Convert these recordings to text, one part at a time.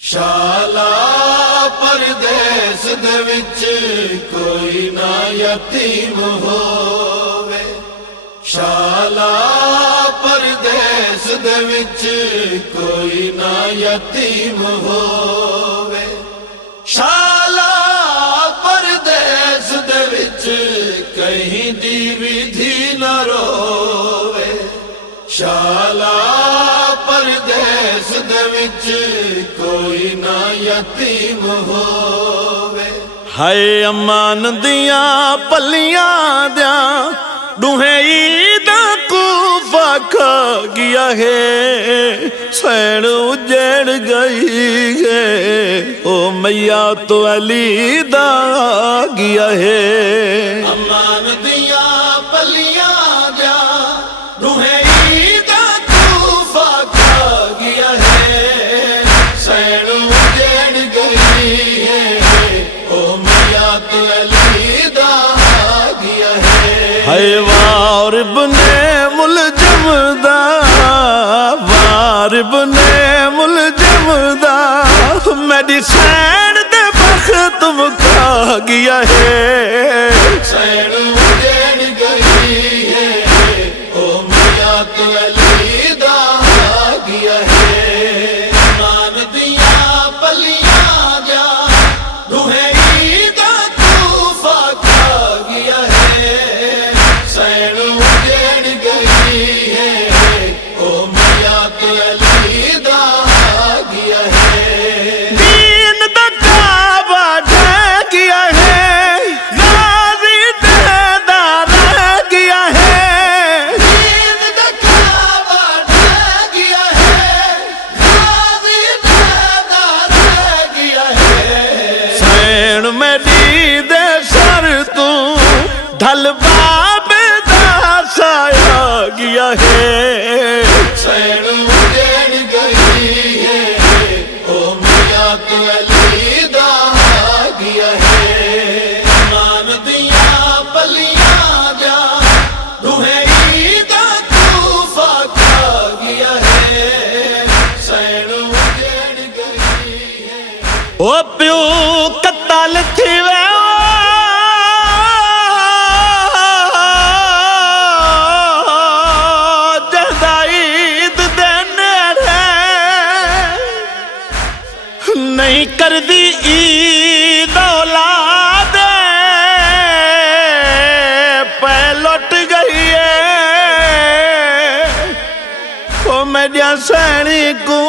شالا پردیس دے وچ کوئی نہ یتیم ہووے، شالا پردیس دے وچ کوئی نہ یتیم ہووے، شالا پردیس دے وچ کہیں دی ودھی نہ رووے، شالا پردیس دے وچ کوئی نہ یتیم ہووے۔ ہائے امان دیاں پلیاں دیاں ڈوہیں عیداں کوفہ کھا گیا ہے، سین اجڑ گئی ہے، او میاں تو علی دا گیا ہے۔ امان دیاں پلیاں دیاں ڈوہیں عیداں کوفہ کھا گیا ہے، سین اجڑ گئی ہے، او میاں تو علی دا گیا ہے۔ ہائے وار بنے ملجم دا، وار بنے ملجم دا، میری سین دے بخت مکا گیا ہے۔ سین اجڑ گئی ہے، او میاں تو علی دا گیا ہے۔ امان دیاں پلیاں دیاں ڈوہیں عیداں کوفہ کھا گیا ہے، سین اجڑ گئی ہے، او میاں تو علی دا گیا ہے۔ دین دا کعبہ ڈھہ گیا ہے، غازی دیدار رہ گیا ہے۔ دین دا کعبہ ڈھہ گیا ہے، غازی دیدار رہ گیا ہے۔ سین میری دے سر تو ڈھل بابے دا سایہ گیا ہے۔ سین اجڑ گئی ہے، او میاں تو علی دا گیا ہے۔ امان دیاں پلیاں دیاں ڈوہیں عیداں کوفہ کھا گیا ہے، سین اجڑ گئی ہے۔ او پیو قتل تھی وے جہدائید دے نیڑے، نہیں کر دی عید اولاد پہ لٹ گئی ہے، او میڈیا سینی کو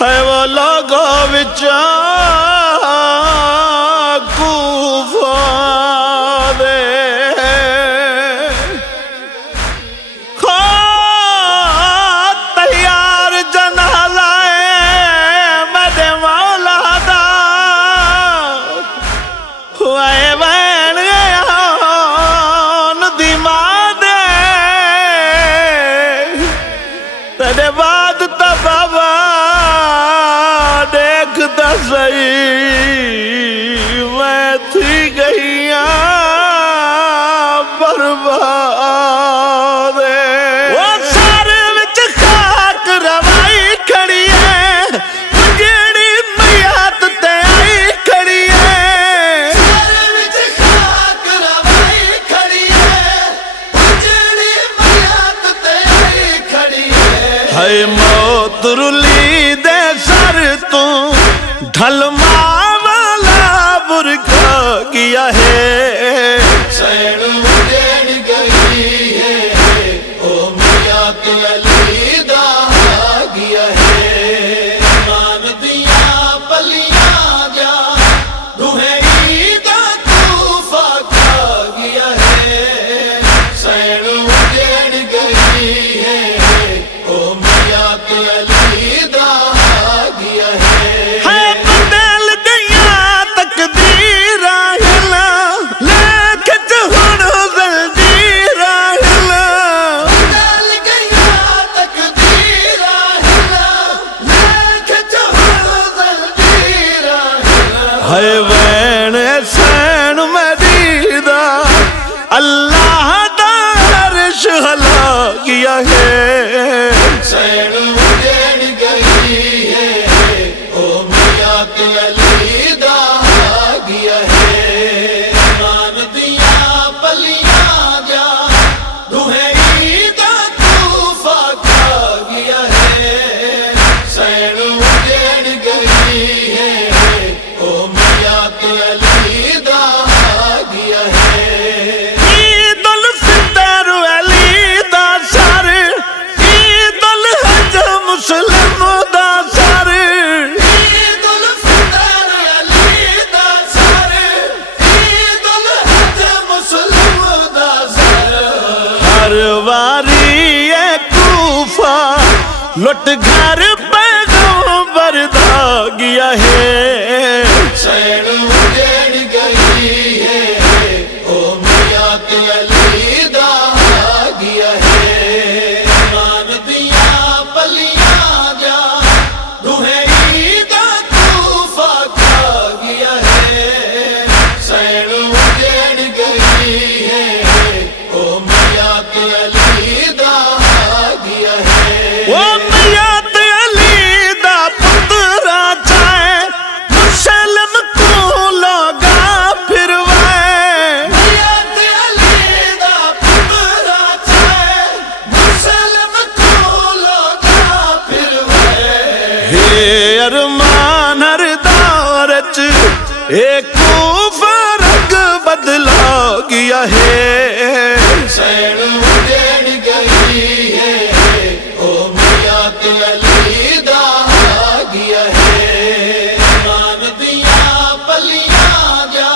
ہے وہ لوگوں وچا کوفہ دے، خو تیار جنازہ میرے مولا دا، وائے وین آن دی ماں دے، تیرے بعد تا بابا دیکھتا صحیح میں تھی گئیاں برباد۔ وہ سر وچ خاک روائی کھڑی ہے، جیڑی میات تے آئی کھڑی ہے۔ سر وچ خاک روائی کھڑی ہے، جیڑی میات تے آئی کھڑی ہے۔ ہائے موت رلی دے سر تو ڈھل ماں والا برکھا گیا ہے۔ سین اجڑ گئی ہے، او میاں تو علی دا گیا ہے۔ امان دیاں پلیاں دیاں ڈوہیں عیداں کوفہ کھا گیا ہے، سین اجڑ گئی ہے، او میاں تو علی دا گیا ہے۔ ہے بدل گیا تقدیراں ہلا، لیکھ ہن زنجیراں ہلا۔ بدل گیا تقدیراں ہلا، لیکھ ہن زنجیراں ہلا۔ ہائے وین سین میری دا، اللہ دا عرش ہلا گیا ہے۔ سین علی دا آ گیا ہے مان دیاں پلیاں جا روحیں عیدہ کوفہ کھا گیا ہے سین اجڑ گئی ہے او میاں علی دا آ گیا ہے عید الفطر علی دا سر عید الحج مسلم دا سر عید الفطر علی دا سر عید الحج مسلم دا سر ہر واری اے کوفہ لٹ گھر پیغمبر دا گیا ہے سین اجڑ گئی ہے او میاں علی دا آ گیا ہے مان دیاں پلیاں جا روحیں عیدہ کوفہ کھا گیا ہے سین اجڑ گئی ہے او میاں علی دا آ گیا ہے وہ میات علی دا پترا چاہے مسلم کو لوگا پھروائے میات علی دا پترا چاہے مسلم کو لوگا پھروائے ہے ارمان ہر دورچ ایک کوفہ رنگ بدلا گیا ہے سین اجڑ گئی ہے او میاں علی دا آ گیا ہے مان دیاں پلیاں جا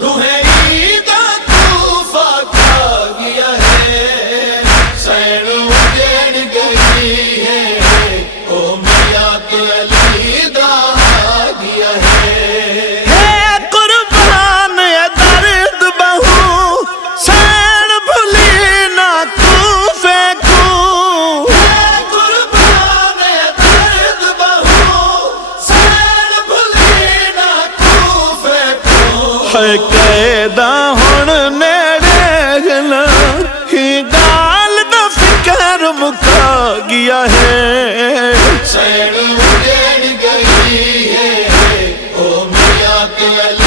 روحیں عیدہ کوفہ کھا گیا ہے سین اجڑ گئی ہے او میاں علی دا آ گیا ہے قربان اے درد بہو سین بھلی نہ کوفے کو قربان درد بہو سین بھلی نہ کوفے کو ہے قیدا ہن نیڑے گلا ہی گال دا فکر مکا گیا ہے سین اجڑ گئی ہے او میاں علی